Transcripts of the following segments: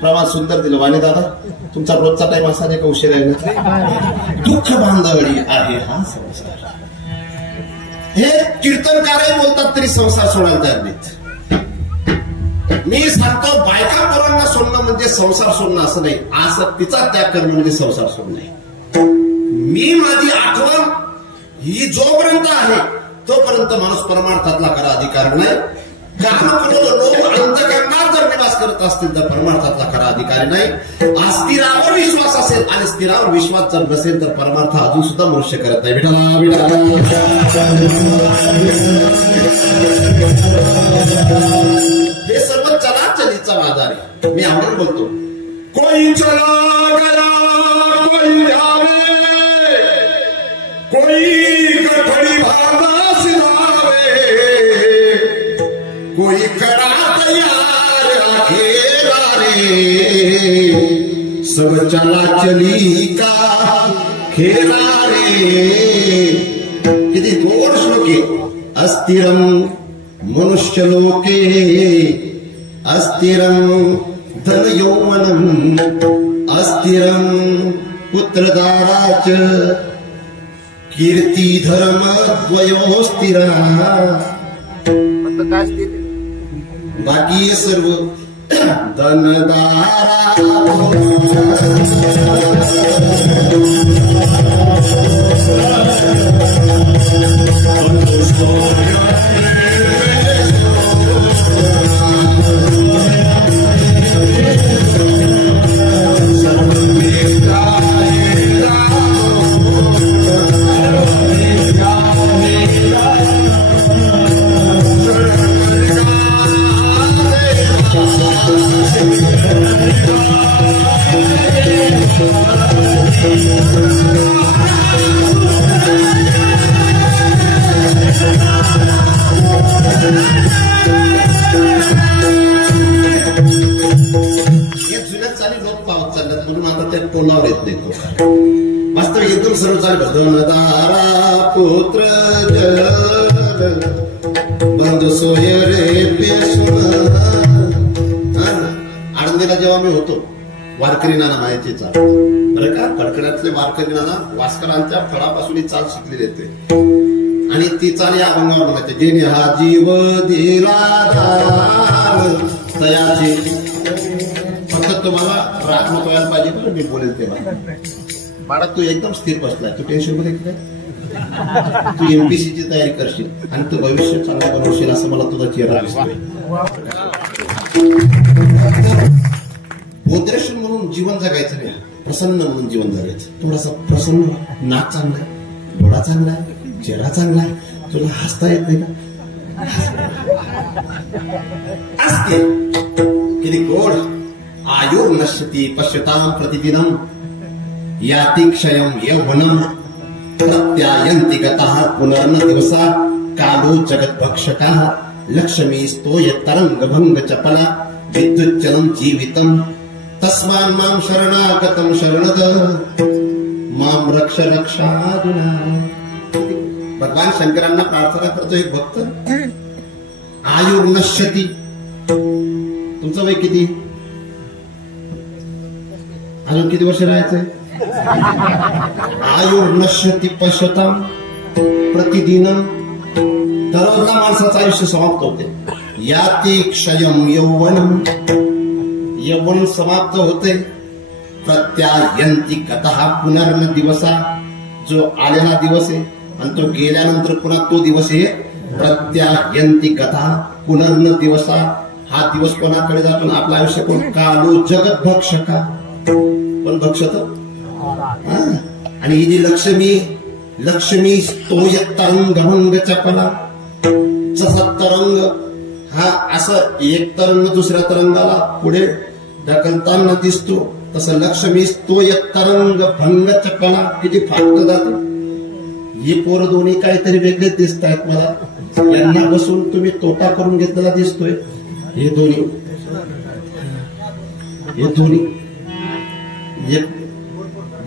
प्रवास सुंदर दिलं वाणी दादा. तुमचा रोजचा टाइम असा नाही का उशीर आहे ना. दुःख बांधवडी आहे हा संसार. हे कीर्तनकारही बोलतात तरी संसार सोडायला तयार नाहीत. मी सांगतो बायका पोरांना सोडणं म्हणजे संसार सोडणं असं नाही. आसक्तीचा त्याग करणं म्हणजे संसार सोडणे. मी माझी आठवण ही जोपर्यंत आहे तोपर्यंत माणूस परमार्थातला खरा अधिकार नाही. काम करून लोक अंतःकरणात जर निवास करत असतील तर परमार्थातला खरा अधिकारी नाही. अस्थिरावर विश्वास असेल आणि स्थिरावर विश्वास जर नसेल तर परमार्थ अजून सुद्धा मनुष्य करत नाही. विठाला हे सर्व चलाचलीचा बाजार आहे. मी आवडून बोलतो. कोई चला गया कोई आवे कोई कठड़ी भावना सिधावे कोई करा तैयार घेरा रे सब चला चली का खेरा रे. किती गोड श्लोके. अस्थिरम मनुष्य लोके अस्थिरम धन यौवनम अस्थिरम पुत्रदाराच कीर्ती धर्म द्वयो स्थिरा. बाकी हे सर्व धनदारा तोंडावर येत नाही. वास्तव एकदम सरळ चालू. धनदारा पुत्र बंधू सोय रे पेशून. आळंदीला जेव्हा मी होतो वारकरी नाना मायाची चाल बरं का. कडकड्यातले वारकरी नाना वास्करांच्या फळापासून ही चाल शिकलेली येते आणि ती चाल या अभंगावर म्हणायची. जेने हा जीव दिला तयाची. फक्त तुम्हाला राग नको व्हायला पाहिजे बरं मी बोलेल तेव्हा. बाळा तू एकदम स्थिर बसलाय. तू टेन्शन मध्ये काय. तू एमपीसीची तयारी करशील आणि तू भविष्य चांगलं बनवशील असं मला तुझा चेहरा दिसतोय. बोधरेशन म्हणून जीवन जगायचं नाही. प्रसन्न म्हणून जीवन जगायचं. थोडासा प्रसन्न. नाक चांगला आहे, डोळा चांगला आहे, चेहरा चांगला आहे. तुला हसता येत नाही का. असते किती गोड. आयुर्नश्यति पश्यतां प्रतिदिनं याति क्षयं यौवनं प्रत्यायन्ति गतः पुनर्न दिवसा कालो जगद्भक्षकः लक्ष्मी स्तोय तरंगभंग चपला विद्युच्चलं जीवितं तस्मान् मां शरणागतं शरणद मां रक्ष रक्षादुना. भगवान शंकरांना प्रार्थना करतो एक भक्त. आयुर्नश्यति. तुमचं वय किती. अजून किती वर्ष राहायचंय. आयुर्नश्यति पश्यतां प्रतिदिनं. दररोजला माणसाचं आयुष्य समाप्त होते. याति क्षयं यौवनं. यौवन समाप्त होते. प्रत्यायन्ति गतः पुनर्न दिवसा. जो आलेला दिवस आहे आणि तो गेल्यानंतर पुन्हा तो दिवस आहे. प्रत्यायन्ति गतः पुनर्न दिवसा. हा दिवस कोणाकडे जातो. आपलं आयुष्य कोण. कालो जगद्भक्षका. पण भक्षत. आणि ही जी लक्ष्मी स्तोय तरंगभंग चपला. जसा तरंग हा असं एक तरंग दुसऱ्या तरंगाला पुढे ढकलताना दिसतो तसं लक्ष्मी स्तोय तरंग भंग चपला. किती फाटत जाते. ही पोरं दोन्ही काहीतरी वेगळे दिसत आहेत मला. यांना बसून तुम्ही तोटा करून घेतलेला दिसतोय. हे दोन्ही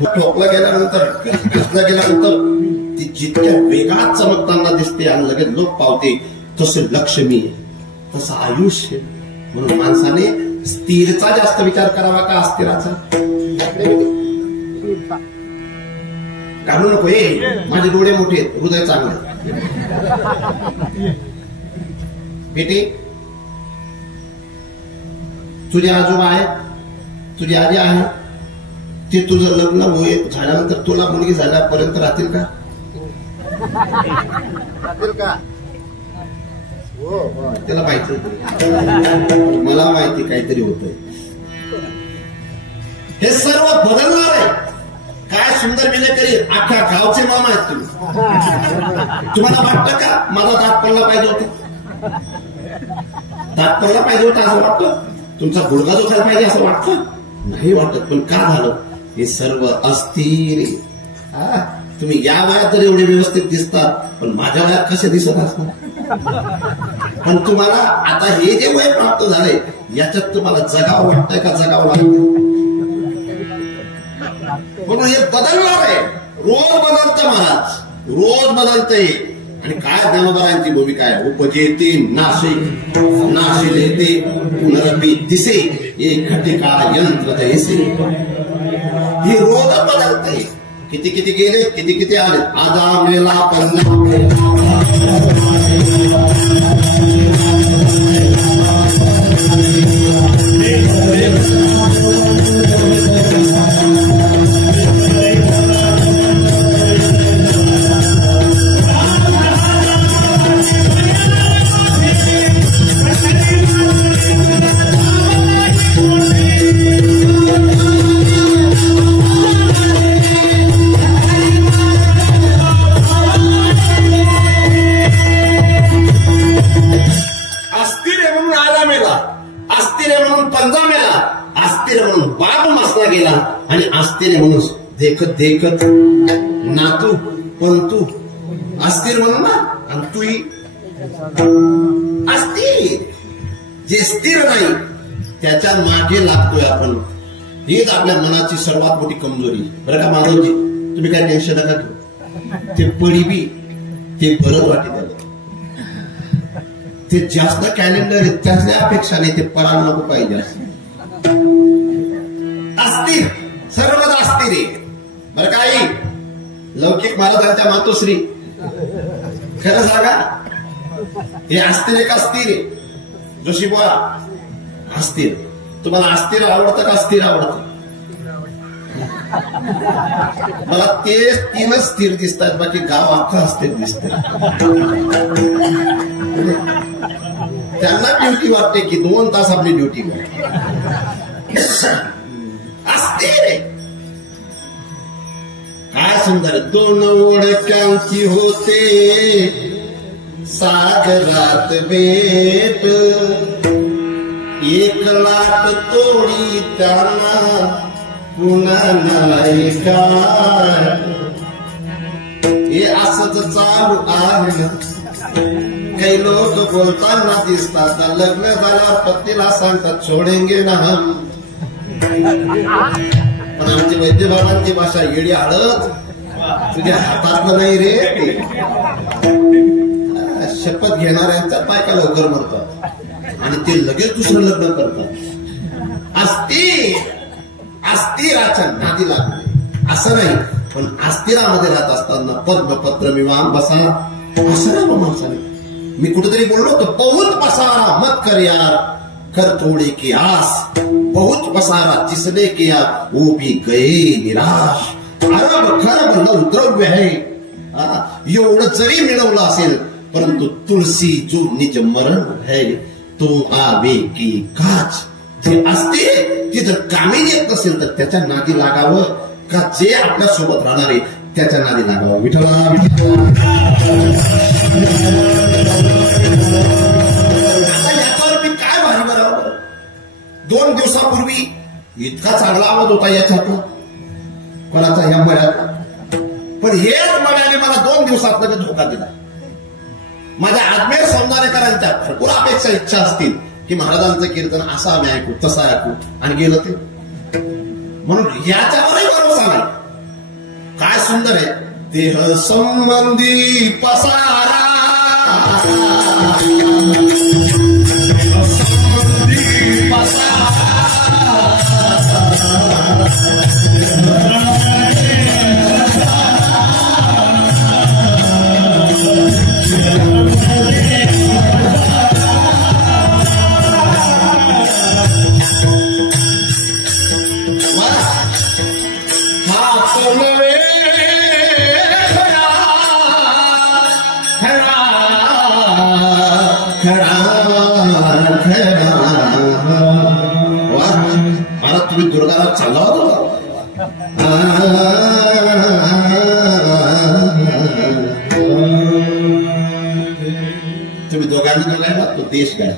ठोकला गेल्यानंतर घासला गेल्यानंतर ती जितक्या वेगात चमकताना दिसते आणि लगेच लोक पावते, तसं लक्ष्मी तसं आयुष्य. म्हणून माणसाने स्थिरचा जास्त विचार करावा का अस्थिराचा? काढू नको, माझे डोळे मोठे आहेत, हृदय चांगलं. बेटे, तुझे आजोबा आहेत, तुझी आजी आहे, ते तुझं लग्न झाल्यानंतर तुला मुलगी झाल्यापर्यंत राहतील का? त्याला माहिती, मला माहिती काहीतरी होतंय. हे सर्व बदलणार आहे. काय सुंदर विलेकरी, अख्ख्या गावचे मामा आहेत तुम्ही. तुम्हाला वाटतं का माझा दात पडला पाहिजे होता? दात पडला पाहिजे होता असं वाटतं? तुमचा गुडघा दुखायला पाहिजे असं वाटतं? नाही वाटत. पण का झालं? हे सर्व अस्थिर. तुम्ही या वयात तर एवढे व्यवस्थित दिसतात, पण माझ्या वयात कसे दिसत असणार? पण तुम्हाला आता हे जे वय प्राप्त झाले याच्यात तुम्हाला जगावं वाटतंय का जगावं लागतं? म्हणून हे बदलणार आहे. रोज बदलतं महाराज, रोज बदलतंय. आणि काय ज्ञानोबरायांची भूमिका आहे? उपजेते नाशे नाशिलेते पुनरपी दिसे एक घटिका यंत्र जैसे. हे रोज बदलतंय. किती किती गेले, किती किती आले. आजा मेला आणि अस्थिर म्हणून देखत देखत नातू पंतू अस्थिर म्हणून ना. आणि तूही अस्थिर. जे स्थिर नाही त्याच्या मागे लागतोय आपण. हीच आपल्या मनाची सर्वात मोठी कमजोरी. बरं का माधवजी, तुम्ही काय टेन्शन नका घेऊ. ते पडिबी ते बरं वाटेल. ते जास्त कॅलेंडर आहेत त्यातल्या अपेक्षा नाही, ते पडायला नको पाहिजे. अस्थिर, सर्वच अस्थिर आहे. बरं काही लौकिक महाराजांच्या मातोश्री खरं सांगा, हे अस्थिर एक अस्थिर आहे. जोशी बुवा अस्थिर. तुम्हाला अस्थिर आवडतं का अस्थिर आवडतं? मला तेच तीनच स्थिर दिसतात, बाकी गाव अख्खं अस्थिर दिसत. त्यांना ड्युटी वाटते की 2 तास आपली ड्युटी अस्थिर आहे. काय सुंदर. 2 ओळख्यांची होते सागरात भेट, एक लाट तोडी त्यांना पुन्हा नाही गाठ. हे असंच चालू आहे. काही लोक बोलताना दिसतात, लग्न झाल्यावर पत्नीला सांगतात छोडेंगे ना हम. पण आमची वैद्य बाबांची भाषा येडी हळद तुझ्या हातात नाही रे. शपथ घेणाऱ्यांच्या बायका लवकर मरतात आणि ते लगेच दुसरं लग्न करतात. अस्थिराच्या नादी लागले असं नाही. पण अस्थिरामध्ये राहत असताना पद्मपत्र विवाह बसा असं ना माणसाने. मी कुठेतरी बोललो होतो, बहुत पसारा मत कर यार, कर थोड़े की आस. बहुत पसारा जिसने किया वो भी गए निराश. अरब खरब द्रव्य है. एवढं जरी मिळवलं असेल परंतु तुलसी जो निज मरण है तो आवे की काच. जे असते ते जर कामी येत नसेल तर त्याच्या नादी लागावं का जे आपल्या सोबत राहणार आहे त्याच्या नादी लागावं. विठ्ठला याच्यावर मी काय भारी बरोबर. 2 दिवसापूर्वी इतका चांगला आवाज होता याच्यातला कोणाचा या मळ्यातला. पण हेच मळ्याने मला 2 दिवसात लगेच धोका दिला. माझ्या आत्मेर सौंदर्यकरांच्या भरपूर अपेक्षा इच्छा असतील की महाराजांचं कीर्तन असं आम्ही ऐकू तसं ऐकू आणि गेलं ते. म्हणून याच्यावरही भरोसा नाही. सुंदर आहे. देह संबंधी पसारा, देह संबंधी पसारा, तुम्ही दुर्गाला चालला होता. तुम्ही दोघांना तो देश गायला,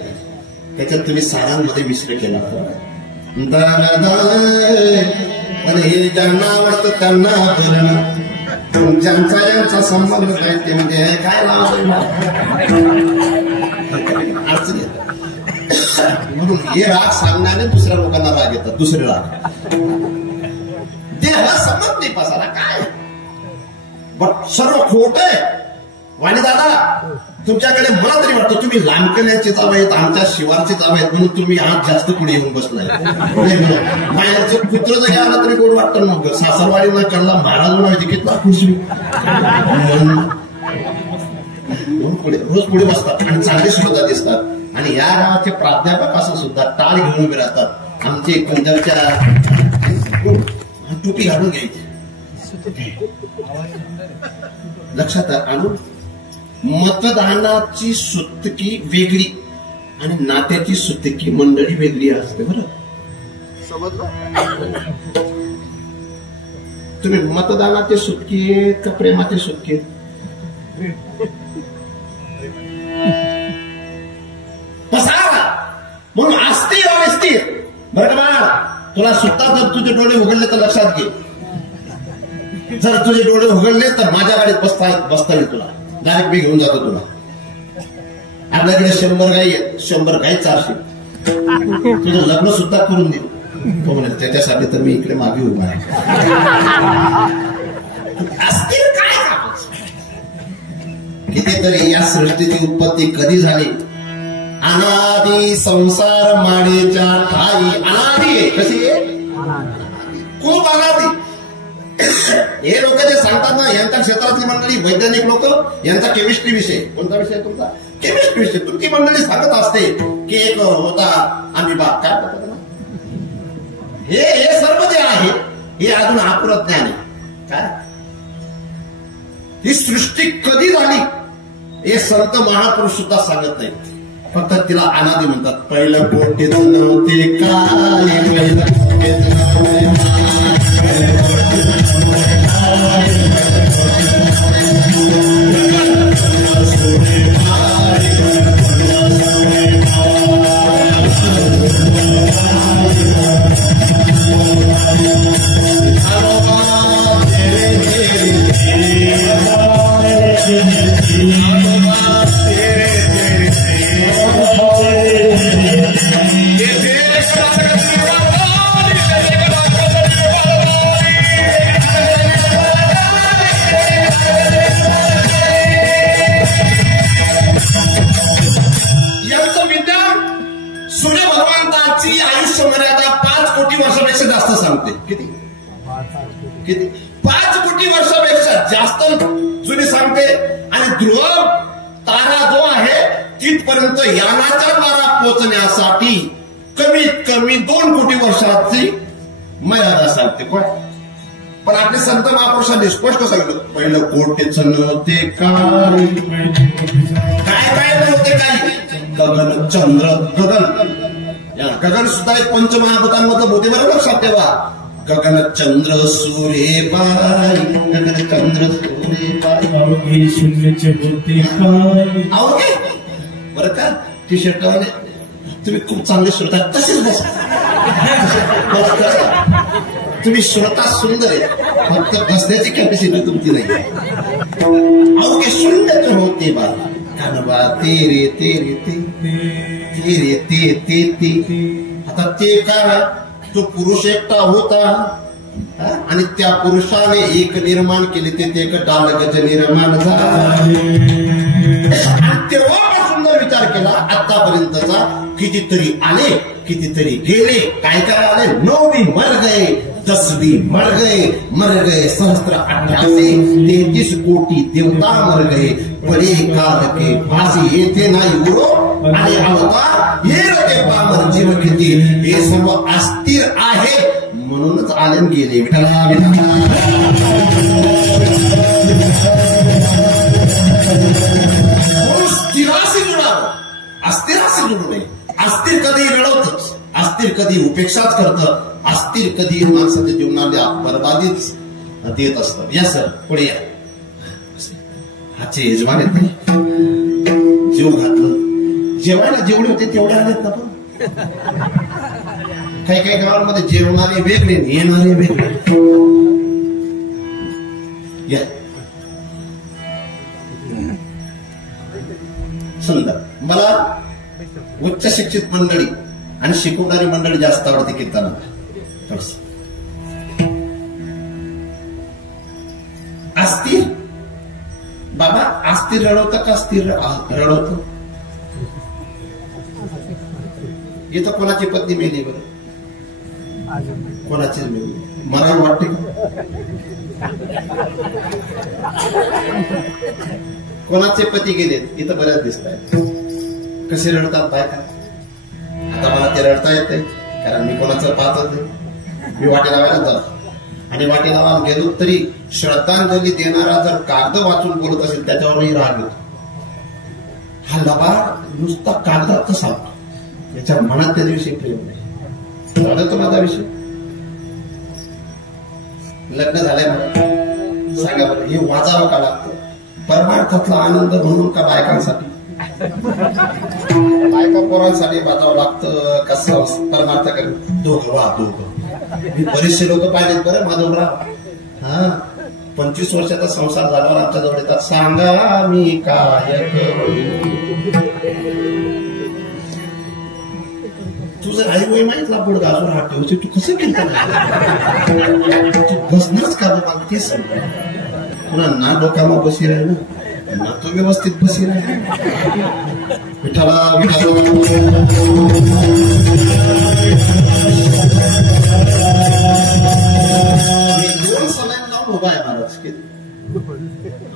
त्याच्यात तुम्ही सारांमध्ये मिश्र केला. आणि हे ज्यांना आवडतं त्यांना करणं, ज्यांचा यांचा संबंध काय ते म्हणजे काय लावलं अडचण येतात. म्हणून हे राग सांगणारे दुसऱ्या लोकांना राग येतात. दुसरे राग देह संबंधी पसारा काय, बट सर्व खोट आहे. वाणी दादा, तुमच्याकडे मला तरी वाटतं तुम्ही लांबकण्याचे चाव आहेत, आमच्या शिवारचे चाव आहेत, म्हणून तुम्ही आज जास्त पुढे येऊन बसलाय. बाहेरचं कुत्र जरी आला तरी गोड वाटतं. मग सासरवाडीला कळला महाराज म्हणायचे कितला खुश पुढे रोज पुढे बसतात आणि चांगले सुद्धा दिसतात. आणि या गावाचे प्राध्यापक असं सुद्धा टाळ घेऊन उभे राहतात. आमचे पंजाबच्या टोपी घालून घ्यायची. लक्षात आणून मतदानाची सुतकी वेगळी आणि नात्याची सुतकी मंडळी वेगळी असते. बरं समजलं? तुम्ही मतदानाचे सुतकी आहेत का प्रेमाचे सुतकी आहेत? म्हणून अस्थिर अनिस्थिर. बरं का बाळ, तुला सुद्धा जर तुझे डोळे उघडले तर लक्षात घे, जर तुझे डोळे उघडले तर माझ्या गाडीत बसता येईल तुला. डायरेक्ट मी घेऊन जातो तुला. आपल्याकडे 100 गाई आहेत, 100 गाई 400. तुझं लग्न सुद्धा करून देऊ. तो म्हणे त्याच्यासाठी तर मी इकडे मागे उभा आहे. अस्थिर काय? कितीतरी या सृष्टीची उत्पत्ती कधी झाली? अनादी संसार माडेच्या ठाई. अनादी आहे. कशी आहे? खूप अनादी. हे लोक जे सांगतात ना, यांच्या क्षेत्रातली मंडळी, वैज्ञानिक लोक, यांचा केमिस्ट्री विषय. कोणता विषय तुमचा? केमिस्ट्री विषय. तुमची मंडळी सांगत असते की एक होता अमिबा, काय होता ना, हे सर्व जे आहे हे अजून अपुरं ज्ञान आहे. काय ही सृष्टी कधी झाली हे संत महापुरुष सुद्धा सांगत नाहीत. फक्त तिला अनादी म्हणतात. पहिलं कोटीच नव्हते काय, पहिलं कोटीच नव्हते आयुष्य मर्यादा 5 कोटी वर्षापेक्षा जास्त सांगते. किती? 5 कोटी वर्षापेक्षा जास्त जुनी सांगते. आणि ध्रुव तारा जो आहे तिथपर्यंत यानाच्या द्वारा पोहोचण्यासाठी कमीत कमी 2 कोटी वर्षाची मर्यादा सांगते. पण आपले संत महापुरुषांनी स्पष्ट सांगितलं, पहिलं कोटीच नव्हते काय, काय नव्हते काही. गगन चंद्र गगन, गगन सुद्धा एक पंचमहाभूतांमधलं होते. बरोबर लक्षात ठेवा. गगन चंद्र सूर्य बाई, गगन चंद्र सूर्य बाई, शून्याचे होते काय. अवघे बरं का टी शर्ट वाले तुम्ही खूप चांगले श्रोता. तसेच बस तुम्ही श्रोता सुंदर आहे, फक्त बसण्याची कॅपॅसिटी तुमची नाही. अवघे शून्याचे होते बाई, कानबा तेरे तेरे तेरे ते ते ते. आता ते काय, तो पुरुष एकटा होता, आणि त्या पुरुषाने एक निर्माण केले ते एक डालगज निर्माण झाले. तेव्हापासून जर विचार केला आतापर्यंतचा, कितीतरी आले कितीतरी गेले. काय काय आले? 9 भी मर गए, 10 भी मर गए सहस्त्र 33 कोटी देवता मर गए. बडे काल के फाशी येथे नाही गुरु आणि अवतार येर ते पामर जीव किती. हे सर्व अस्थिर आहे म्हणूनच आले गेले. स्थिराशी जुळावं, अस्थिराशी जुळू नये. अस्थिर कधी रडवतच, अस्थिर कधी उपेक्षाच करतं, अस्थिर कधी माणसाच्या जीवनाला बरबादीच देत असतं. या सर पुढे या. हाचे यजमान येते, जेव घातलं, जेवायला जेवढे होते तेवढे आलेत ना. पण काही काही गावांमध्ये जेवणारे वेगळे, येणारे वेगळे. या सुंदर. मला उच्च शिक्षित मंडळी आणि शिकवणारी मंडळी जास्त आवडते कीर्तनाला. अस्थिर बाबा, अस्थिर रडवतं का स्थिर रडवतं? इथं कोणाची पत्नी मेली बरं? कोणाचीच मेली. मरण वाटते का? कोणाचे पती गेलेत इथं बऱ्याच दिसत आहेत. कसे रडतात बायका? आता मला ते रडता येते कारण मी कोणाचं पाहतच नाही. मी वाटे लावायला जातो आणि वाटे लावायला गेलो तरी श्रद्धांजली देणारा जर कागद वाचून बोलत असेल त्याच्यावरही राग येतो. हा लबाड नुसता कागदात सांगतो, याच्या मनात त्या दिवशी प्रेम नाही. चालतो माझा विषय. लग्न झालंय म्हणून सांगा बरं, हे वाचावं का लागतं? परमार्थातला आनंद म्हणून का बायकांसाठी? बायका पोरांसाठी वाचावं लागतं कसं? परमार्थ कर दोघं वा दोघं. मी बरेचसे लोक पाहिलेत बरं माधवराव. 25 वर्षाचा संसार झाल्यावर आमच्या जवळ येतात, सांगा मी काय करू. तू जर आई वय माहितला पुढे गाजून हात ठेवते, तू कसं केलं? तू बसणारच का मला ते समजा. पुन्हा ना डोकामा बसी राहील ना तो व्यवस्थित बसी राहील. विठाला दोन सणांना लावून उभा आहे महाराज.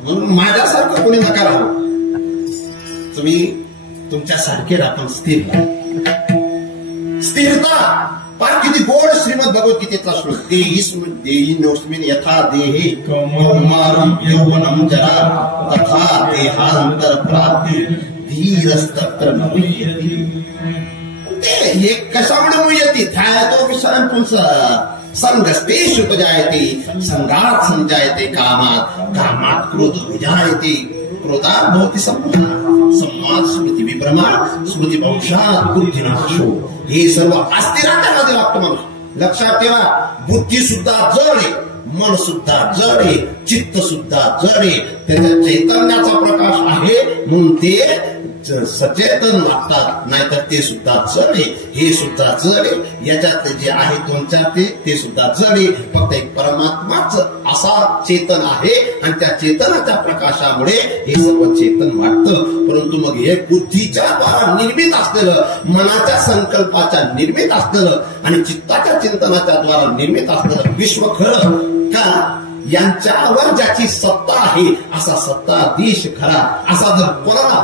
म्हणून माझ्यासारखं कोणी नका राहू. तुम्ही तुमच्यासारखे राहून स्थिर. स्थिरता पार किती गोड श्रीमद भगवद्गीतेचा श्लोक. देही नोस्मिन यथा देहे कौमारम यौवनम जरा तथा देहांतर प्राप्ती धीरस्तत्र मुह्यति. हे कशामुळे मुह्यति? ध्यातो विषयान् पुंसः संगस्तेषु उपजायते संगात् संजायते कामात् कामात् क्रोध विजायते क्रोधात् भवति सम्मोहः सम्माद स्मृती विभ्रमा स्मृती भविष्यात् बुद्धिनाशो. हे सर्व अस्थिराच्या मध्ये लागतो माणूस. लक्षात ठेवा, बुद्धी सुद्धा जड आहे, मन सुद्धा जड आहे, चित्त सुद्धा जड आहे. त्याच्या चैतन्याचा प्रकाश आहे म्हणून ते सचेतन वाटतात, नाहीतर ते सुद्धा जड आहे. हे सुद्धा जड आहे. याच्यात जे आहे तुमच्यात ते सुद्धा जड आहे. फक्त एक परमात्माच असा चेतन आहे आणि त्या चेतनाच्या प्रकाशामुळे हे सर्व चेतन वाटतं. परंतु मग हे बुद्धीच्या द्वारा निर्मित असलेलं, मनाच्या संकल्पाच्या निर्मित असलेलं आणि चित्ताच्या चिंतनाच्या द्वारा निर्मित असलेलं विश्व खरं का? यांच्यावर ज्याची सत्ता आहे असा सत्ताधीश खरा. असा जर कोणाला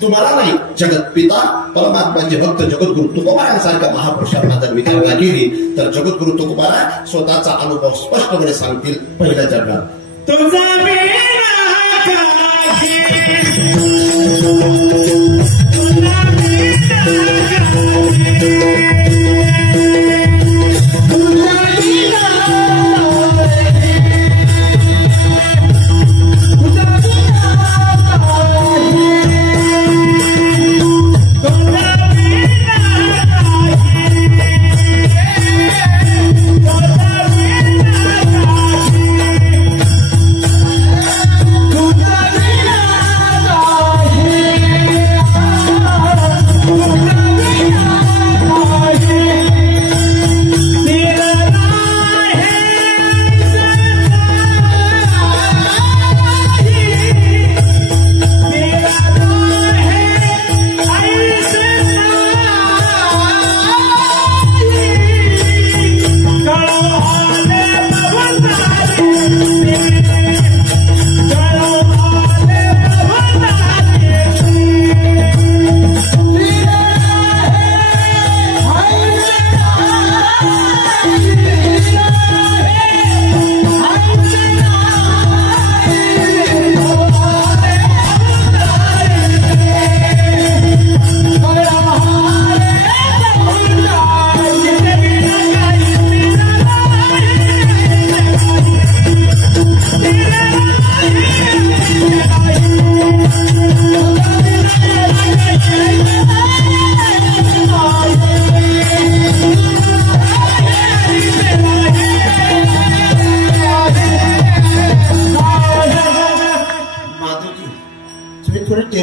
तुम्हाला नाही, जगत पिता परमात्माचे भक्त जगद्गुरु तुकोबारांसारख्या महापुरुषांना जर विचारणा केली तर जगद्गुरु तुकोबारा स्वतःचा अनुभव स्पष्टपणे सांगतील. पहिल्या जगात तुझा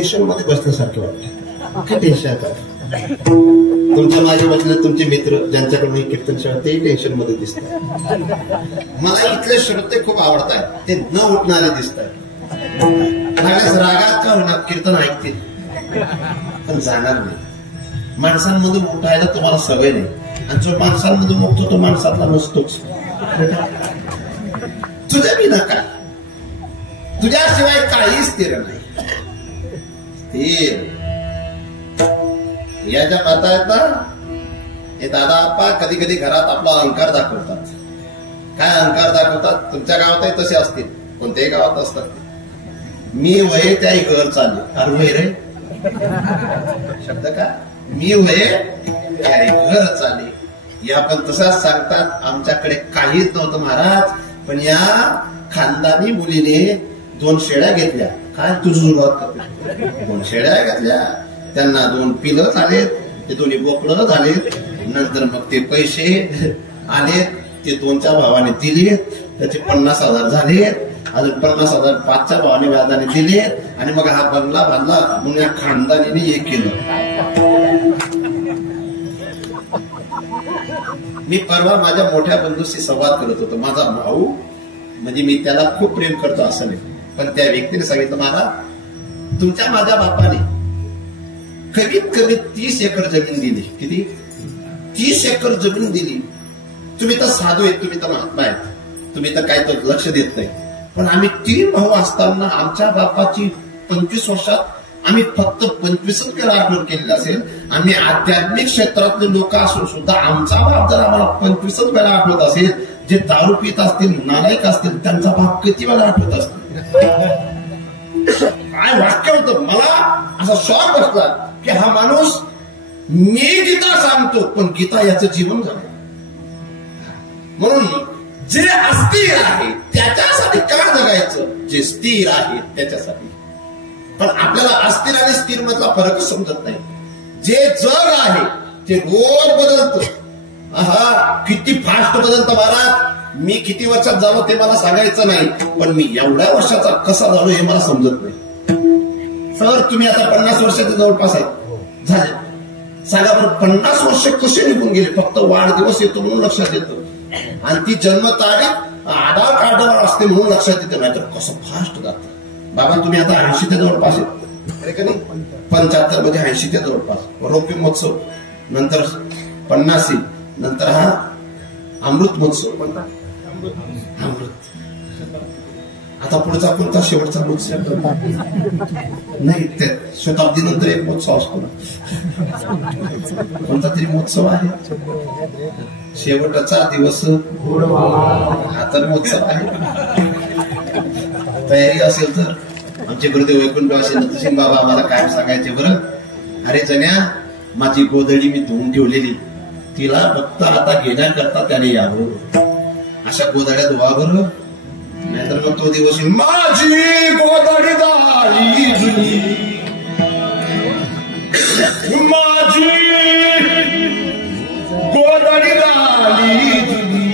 टेन्शन मध्ये बसल्यासारखे वाटतं. काय टेन्शन आहे? तुमच्या माझ्या बसले तुमचे मित्र ज्यांच्याकडून कीर्तन शाळा ते टेन्शन मध्ये दिसतात. मला इथले श्रोते खूप आवडतात, ते न उठणारे दिसतात. रागात का होणार कीर्तन ऐकतील पण जाणार नाही. माणसांमधून उठायला तुम्हाला सवय नाही, आणि जो माणसांमधून उठतो तो माणसातला नसतोच. तुझ्या बिना काय, तुझ्याशिवाय काही स्थिर नाही. स्थिर या ज्या माता आहेत ना, हे दादा आप्पा कधी कधी घरात आपला अहंकार दाखवतात. काय अहंकार दाखवतात? तुमच्या गावातही तसे असतील, कोणत्याही गावात असतात. मी वय त्याही घर चालले. अरे वय रे शब्द का? मी वय त्याही घर चालले. या पण तसाच सांगतात. आमच्याकडे काहीच नव्हतं महाराज, पण या खानदानी मुलीने 2 शेळ्या घेतल्या. काय तुझं सुरुवात करते? 2 शेळ्या घेतल्या, त्यांना 2 पिलं झालेत, ते 2 बोकडं झालेत. नंतर मग ते पैसे आले, ते 2च्या भावाने दिले, त्याचे 50,000 झाले. अजून 50,000 5च्या भावाने व्याजाने दिले, आणि मग हा बंगला बांधला. म्हणून या खानदानीने हे केलं. मी परवा माझ्या मोठ्या बंधूशी संवाद करत होतो. माझा भाऊ म्हणजे मी त्याला खूप प्रेम करतो असं नाही, पण त्या व्यक्तीने सांगितलं, महाराज तुमच्या माझ्या बापाने कमीत कमी 30 एकर जमीन दिली. किती? 30 एकर जमीन दिली. तुम्ही तर साधू आहेत, तुम्ही तर महात्मा आहेत, तुम्ही तर काय तर लक्ष देत नाही. पण आम्ही 3 भाऊ असताना आमच्या बापाची 25 वर्षात आम्ही फक्त 25च वेळा आठवण केलेली असेल. आम्ही आध्यात्मिक क्षेत्रातले लोक असून सुद्धा आमचा बाप जर आम्हाला 25च वेळा आठवत असेल, जे दारू पित असतील, नालायक असतील, त्यांचा बाप किती वेळा आठवत असतील. काय वाक्य होतं. मला असा शॉक बसला की हा माणूस मी गीता सांगतो, पण गीता याचं जीवन झालं. म्हणून जे अस्थिर आहे त्याच्यासाठी का जगायचं? जे स्थिर आहे त्याच्यासाठी. पण आपल्याला अस्थिर आणि स्थिर मधला फरक समजत नाही. जे जग आहे ते रोज बदलतं. किती फास्ट बदलतं महाराज. मी किती वर्षात झालो ते मला सांगायचं नाही, पण मी एवढ्या वर्षाचा कसा झालो हे मला समजत नाही. सर तुम्ही आता 50 वर्षाच्या जवळपास आहेत झाले. सांगा बरं 50 वर्ष कसे निघून गेले? फक्त वाढदिवस येतो म्हणून लक्षात येतं, आणि ती जन्मतारीख आधार कार्डवर असते म्हणून लक्षात येतं. नाही तर कसं फास्ट जातं. बाबा तुम्ही आता 80च्या जवळपास आहेत का नाही? 75 मध्ये 80च्या जवळपास. रौप्य महोत्सव, नंतर 50, नंतर हा अमृत महोत्सव. कोणता अमृत? आता पुढचा कोणता? शेवटचा महोत्सव नाही, ते शताब्दी नंतर एक महोत्सव असतो ना, कोणता तरी महोत्सव आहे. शेवटचा दिवस हा तर महोत्सव आहे. तयारी असेल तर आमचे गुरुदेव वैकुंठवासी नंदसिंग बाबा आम्हाला काय सांगायचे बरं. अरे जण्या, माझी गोधडी मी धुवून ठेवलेली, तिला फक्त आता घेण्याकरता त्याने यावं. अशा गोधड्या धुवा बरं, नाहीतर मग तो दिवस माझी गोधडी झाली जुनी, माझी गोधडी झाली जुनी,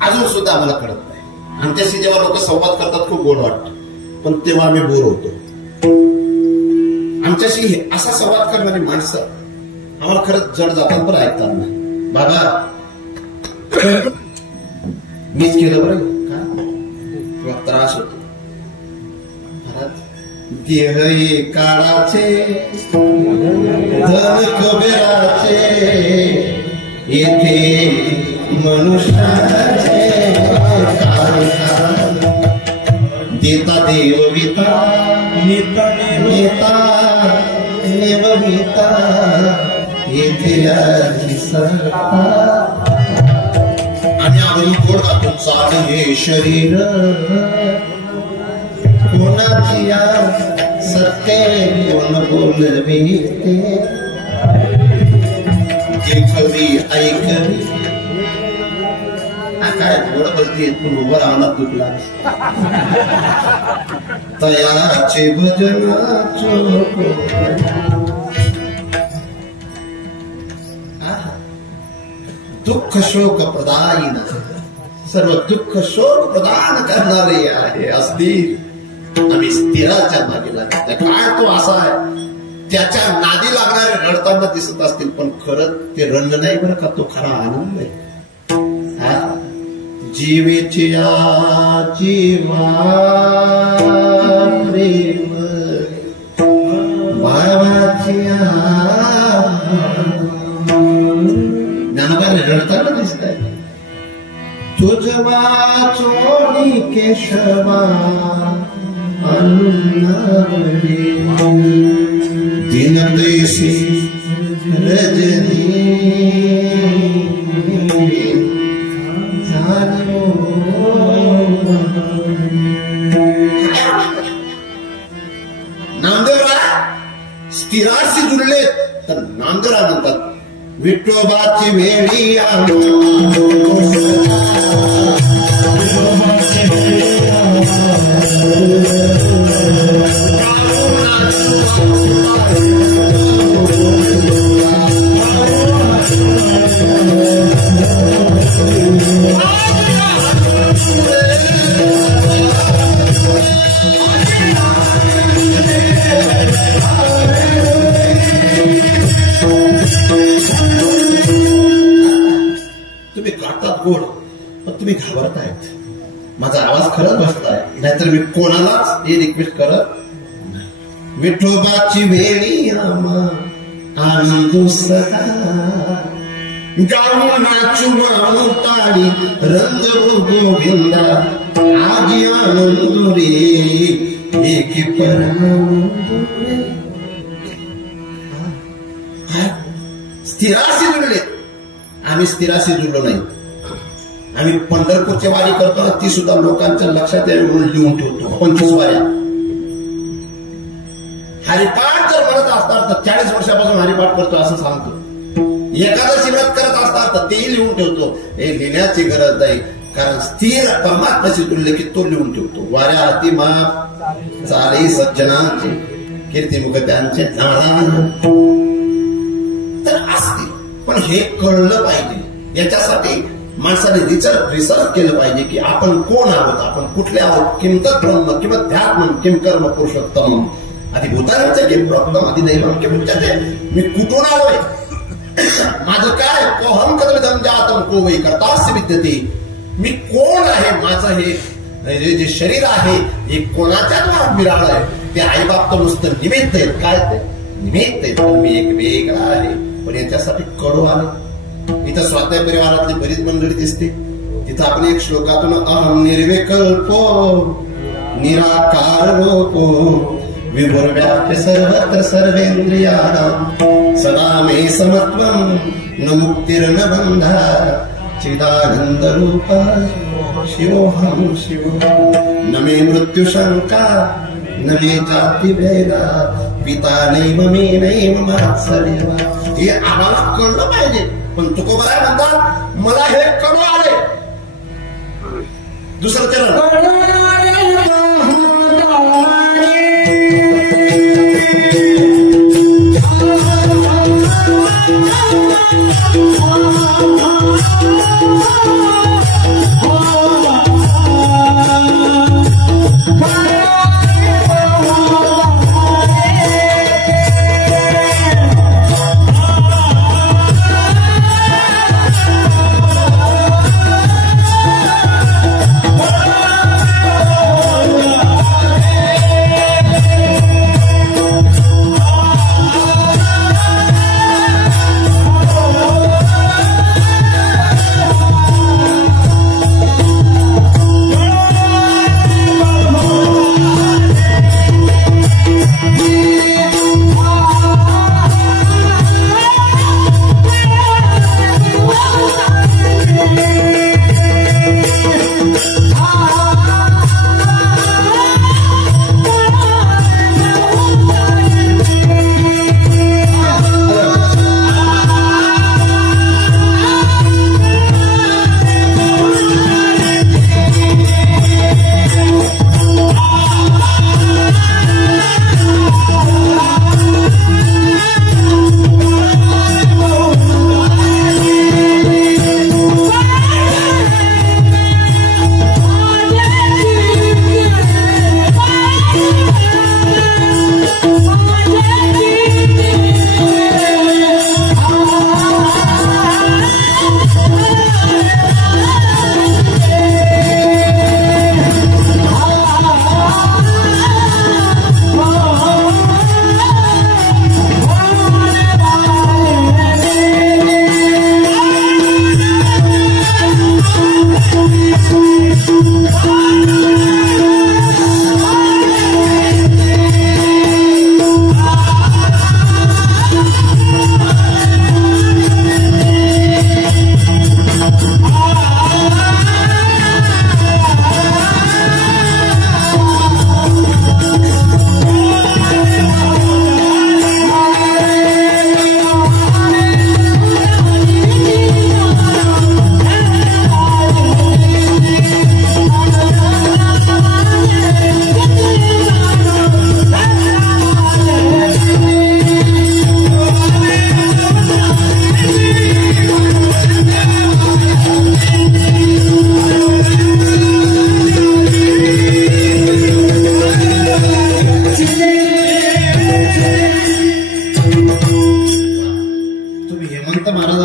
अजून सुद्धा आम्हाला कळत नाही. आमच्याशी जेव्हा लोक संवाद करतात खूप गोड वाटतं, पण तेव्हा आम्ही बोर होतो. आमच्याशी असा संवाद करणारी माणसं आम्हाला खरंच जड जातात बरं ऐकताना. बाबा मीच केलं बरं का, किंवा त्रास होतो. देह काळाचे धन कुबेराचे, येथे मनुष्याचे देता देवविता नेता नेवविता, येथे याची सत्ता आम्ही अगदी गोड गातो चाल हे शरीर कोणाची या सत्य कोण बोलविते देखवी ऐकवी काय गोड बोलते पण उभं राहणार तुला तयाचे भजनाचो दुःख शोक प्रदायिन सर्व दुःख शोक प्रदान करणारे आहे अस्थिर आम्ही स्थिराच्या मागे लागतो काय तो असा आहे त्याच्या नादी लागणारे रडताना दिसत असतील पण खरंच ते रडणं नाही बरं का तो खरा आनंद आहे जीवेची जीवा प्रेम भावाची ज्ञानोबाने रडताना दिसत आहे तुझवा चोडी केशवा अन्नवडी दीनदेशी रजनी नामदेवराय स्थिराशी जुळले तर नामदेवराय म्हणतात विठोबाची वेळी तुम्ही काढतात गोड पण तुम्ही घाबरतायत माझा आवाज खरंच बसताय नाहीतर मी कोणालाच हे रिक्वेस्ट करत विठोबाची वेळी आनंद सदा गाऊ नाचू माऊ ताडी रंग गोविंदा आजी आनंद रे एकी स्थिराशी जुळले आम्ही स्थिराशी जुळलो नाही आम्ही पंढरपूरची वारी करतो ना ती सुद्धा लोकांच्या लक्षात यावी म्हणून लिहून ठेवतो 25 वाऱ्या हरिपाठ जर करत असतात तर 40 वर्षापासून हरिपाठ करतो असं सांगतो एखादा व्रत करत असतात तर तेही लिहून ठेवतो हे लिहिण्याची गरज नाही कारण स्थिर परमात्म्याशी जुळले की तो लिहून ठेवतो वाऱ्या हाती माप चाले सज्जनांचे कीर्तिमुख त्यांचे तर असते पण हे कळलं पाहिजे याच्यासाठी माणसाने रिसर्च केलं पाहिजे की आपण कोण आहोत आपण कुठले आहोत किंमत ब्रह्म किंमत ध्यात्म किम कर्म पुरुषोत्तम अधिभूतांचे किम प्रोक्तम अधिदैवम किम उच्यते मी कुठून आलोय माझं काय कोहम कदम जातम को वै कर्तास्य विद्यते मी कोण आहे माझं हे जे शरीर आहे हे कोणाच्या द्वारा मिळालंय ते आईबाप तर नुसतं निमित्त आहेत काय ते निमित्त आहेत पण मी एक वेगळा आहे पण याच्यासाठी कडू आले इथं स्वाध्याय परिवारातली बरीच मंडळी दिसते तिथं आपण एक श्लोकातून अहम निर्विकल्पो निराकार रूपो विभुर्व्याप्य सर्वत्र सर्वेंद्रियाणां सदा मे समत्वं न मुक्तिर्न बंधा चिदानंद रूप शिवोहम शिव न मे मृत्यु शंका न मे जाती भेदा पिता नैव मे नैव मात्सर्य हे आम्हाला कळलं पाहिजे पण तुकोबराय म्हणतात मला हे कळू आले दुसरं चरण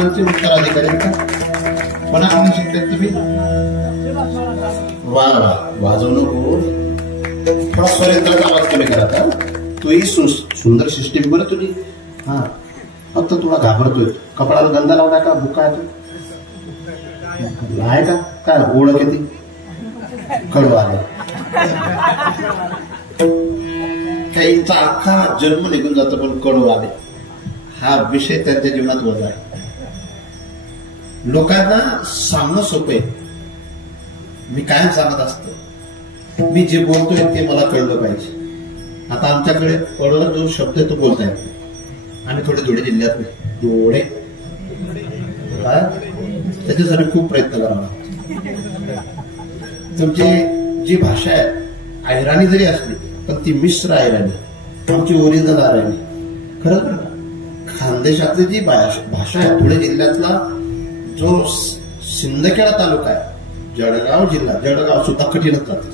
गुणांचे उत्तराधिकारी का? कोणाकडून शिकतात तुम्ही? वा वा, वाजवू नको, थोडा स्वरेंद्राचा आवाज कमी करा का? तूही सुंदर सिस्टीम बरं तुझी. हा, फक्त तुला घाबरतोय. कपडाला गंधा लावला का? बुका आहे का? काय ओळख येते? कडू आलं. काहींचा अख्खा जन्म निघून जातो पण कडू आले हा विषय त्यांच्या जीवनात वजा आहे. लोकांना सांगणं सोपं आहे. मी कायम सांगत असतो, मी जे बोलतोय ते मला कळलं पाहिजे. आता आमच्याकडे कळलं जो शब्द आहे तो बोलता येतो. आम्ही थोडे धुळे जिल्ह्यात धुळे त्याच्यासाठी खूप प्रयत्न करावा. तुमची जी भाषा आहे अहिराणी जरी असली पण ती मिश्र अहिराणी, आमची ओरिजिनल अहिराणी. खरं खानदेशातली जी भाषा आहे, धुळे जिल्ह्यातला जो सिंदखेडा तालुका आहे, जळगाव जिल्हा, जळगाव सुद्धा कठीणच जाते.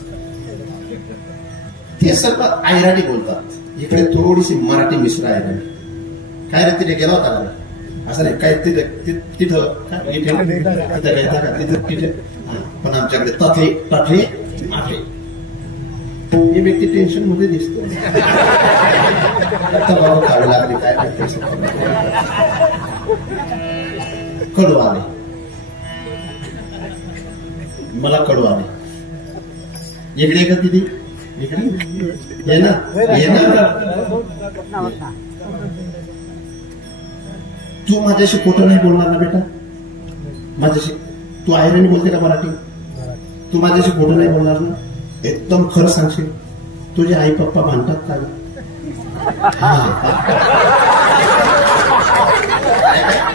ते सगळं अहिराणी बोलतात. इकडे थोडीशी मराठी मिश्र अहिराणी. काय रे तिथे गेला होता का? असं नाही काय तिथे तिथं पण आमच्याकडे तथे तठे माठे. ही व्यक्ती टेन्शन मध्ये दिसतो. आता बाबा खावे लागले काय करते. कडू आले, मला कडू आले. इकडे का तिथे? इकडे ये ना, ये ना. तू माझ्याशी खोटं नाही बोलणार ना बेटा? माझ्याशी तू आयराणी बोलते का मराठी? तू माझ्याशी खोटं नाही बोलणार ना? एकदम खरं सांगशील. तुझे आई पप्पा भांडतात का?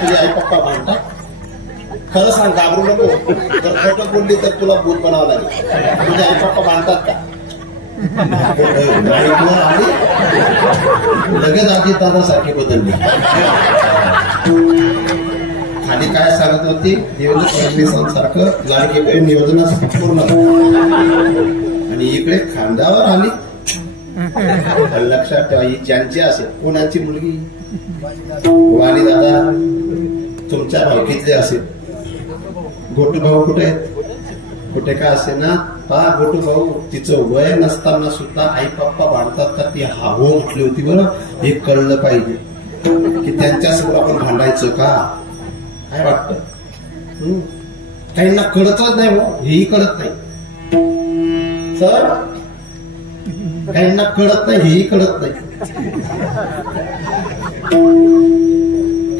तुझे आई पप्पा भांडतात? खरं सांग, घाबरू नको. जर खोटं बोलली तर तुला भूत बनावं लागेल. तुझे आई पप्पा भांडतात का? लगेच आधी दादासारखी बदलली. खाली काय सांगत होती? देवेंद्र फडणवीस सारखं लाडकी बहीण योजना पूर्ण, आणि इकडे खांद्यावर आली. लक्षात ठेवा, ही ज्यांची असेल, कोणाची मुलगी वाणी दादा तुमच्या भावकीतले असेल. गोटू भाऊ कुठे आहेत? कुठे का असे ना, पहा गोटू भाऊ तिचं वय नसताना सुद्धा आई पप्पा भांडतात का? ती हावो म्हटली होती बरं. हे कळलं पाहिजे की त्यांच्यासमोर आपण भांडायचं का? काय वाटतं? काहींना कळतच नाही हो, हेही कळत नाही सर. काहींना कळत नाही, हेही कळत नाही.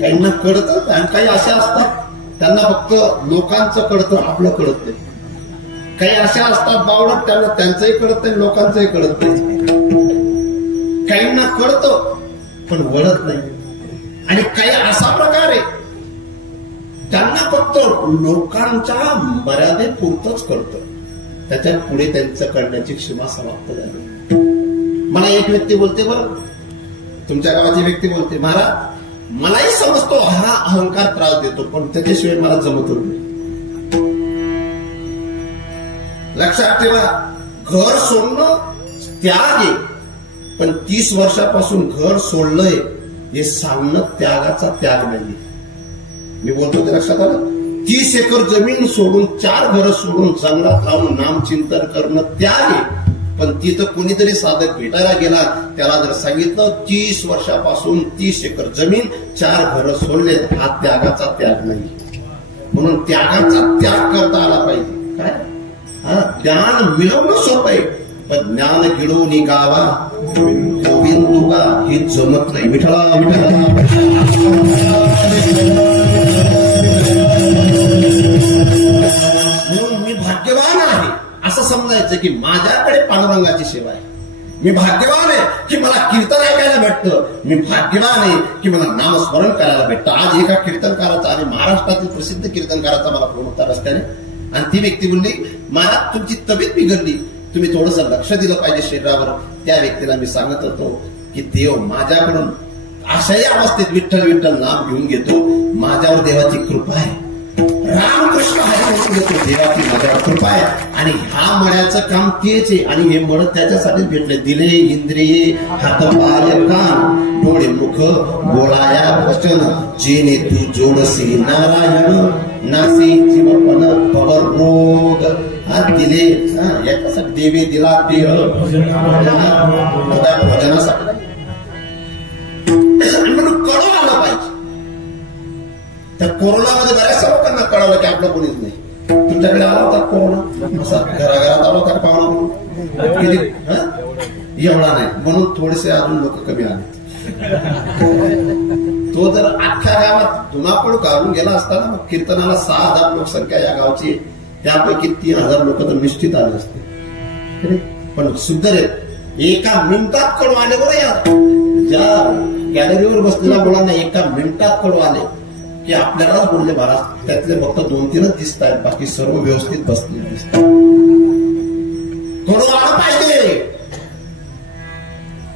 काहींना कळतच नाही. काही असे असतात त्यांना फक्त लोकांचं कळतं, आपलं कळत नाही. काही अशा असतात बावडत, त्यांना त्यांचंही कळत नाही, लोकांचंही कळत नाही. काहींना कळतं पण वळत नाही. आणि काही असा प्रकार आहे त्यांना फक्त लोकांच्या मर्यादेपुरतच कळतं, त्याच्या पुढे त्यांचं करण्याची क्षमा समाप्त झाली. मला एक व्यक्ती बोलते, बरं तुमच्या गावाची व्यक्ती बोलते, महाराज मलाही समजतो हा अहंकार त्रास देतो, पण त्याच्याशिवाय मला जमत नाही. लक्षात ठेवा, घर सोडणं त्याग आहे, पण 30 वर्षापासून घर सोडलंय हे सांगणं त्यागाचा त्याग नाही. मी बोलतो ते लक्षात आलं? 30 एकर जमीन सोडून, 4 घरं सोडून जंगलात जाऊन नामचिंतन करणं त्याग आहे, पण तिथं कोणीतरी साधक भेटायला गेला, त्याला जर सांगितलं 30 वर्षापासून 30 एकर जमीन, 4 घरं सोडलेत, हा त्यागाचा त्याग नाही. म्हणून त्यागाचा त्याग करता आला पाहिजे. काय ज्ञान मिळवणं सोपं आहे, पण ज्ञान गिळून गावा गोविंदुगा हे जमत नाही. विठ्ठला विठ्ठला. म्हणून मी भाग्यवान आहे असं समजायचं की माझ्याकडे पांडुरंगाची सेवा आहे. मी भाग्यवान आहे की मला कीर्तन ऐकायला भेटतं. मी भाग्यवान आहे की मला नामस्मरण करायला भेटतं. आज एका कीर्तनकाराचा आणि महाराष्ट्रातील प्रसिद्ध कीर्तनकाराचा मला फोन होता रस्त्याने, आणि ती व्यक्ती बोलली, मला तुमची तब्येत बिघडली, तुम्ही थोडंसं लक्ष दिलं पाहिजे शरीरावर. त्या व्यक्तीला मी सांगत होतो की देव माझ्याकडून अशाही अवस्थेत विठ्ठल विठ्ठल नाम घेऊन घेतो, माझ्यावर देवाची कृपा आहे. रामकृष्ण हरी म्हणून घेतो, देवाची माझ्यावर कृपा आहे. आणि ह्या मळ्याचं काम तेच आहे, आणि हे मळ त्याच्यासाठीच भेटले. दिले इंद्रिये हात पाय कान डोळे मुख दुःख गोळाया वचन जेने तू जोडसी नारायण नासी जीवपण पवर रोग दिले याच्यासाठी देवी दिला देह भजनासाठी म्हणून कळून आलं पाहिजे. त्या कोरोनामध्ये बऱ्याचशा लोकांना कळवलं की आपलं कोणीच नाही. तुमच्याकडे आला होता कोरोना असा घराघरात आला होता पाहुणा किती एवढा नाही म्हणून थोडेसे अजून लोक कमी आले. तो जर अख्ख्या गावात धुमाकूळ काढून गेला असता ना मग कीर्तनाला 6,000 लोकसंख्या या गावची त्यापैकी 3,000 लोक तर निश्चित आले असते. पण सुंदर एका मिनिटात कडू आले बरं यार. ज्या गॅलरीवर बसलेल्या मुलांना एका मिनिटात कडू आले की आपल्यालाच बोलले महाराज त्यातले फक्त 2-3च दिसत आहेत बाकी सर्व व्यवस्थित बसले दिसतात. कडू आलं पाहिजे.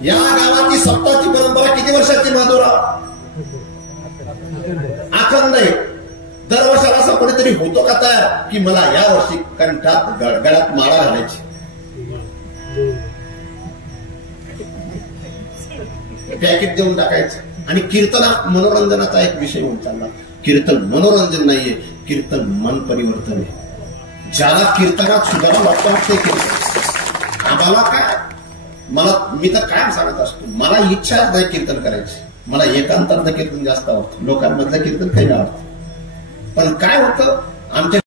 या गावाची सप्ताची परंपरा किती वर्षाची माधुरा अखंड आहे. दरवर्षाला असं कोणीतरी होतो का तयार की मला या वर्षी कंठात गळ्यात माळा घालायची. पॅकेट देऊन टाकायचं. आणि कीर्तना मनोरंजनाचा एक विषय होऊन चालला. कीर्तन मनोरंजन नाहीये, कीर्तन मन परिवर्तन आहे. ज्याला कीर्तनात सुधारणा वाटतं ते कीर्तन. आम्हाला काय मी तर काय सांगत असतो मला इच्छा नाही कीर्तन करायची. मला एकांतार्थ कीर्तन जास्त आवडतं. लोकांमधलं कीर्तन काही आवडतं. पण काय होतं आमच्या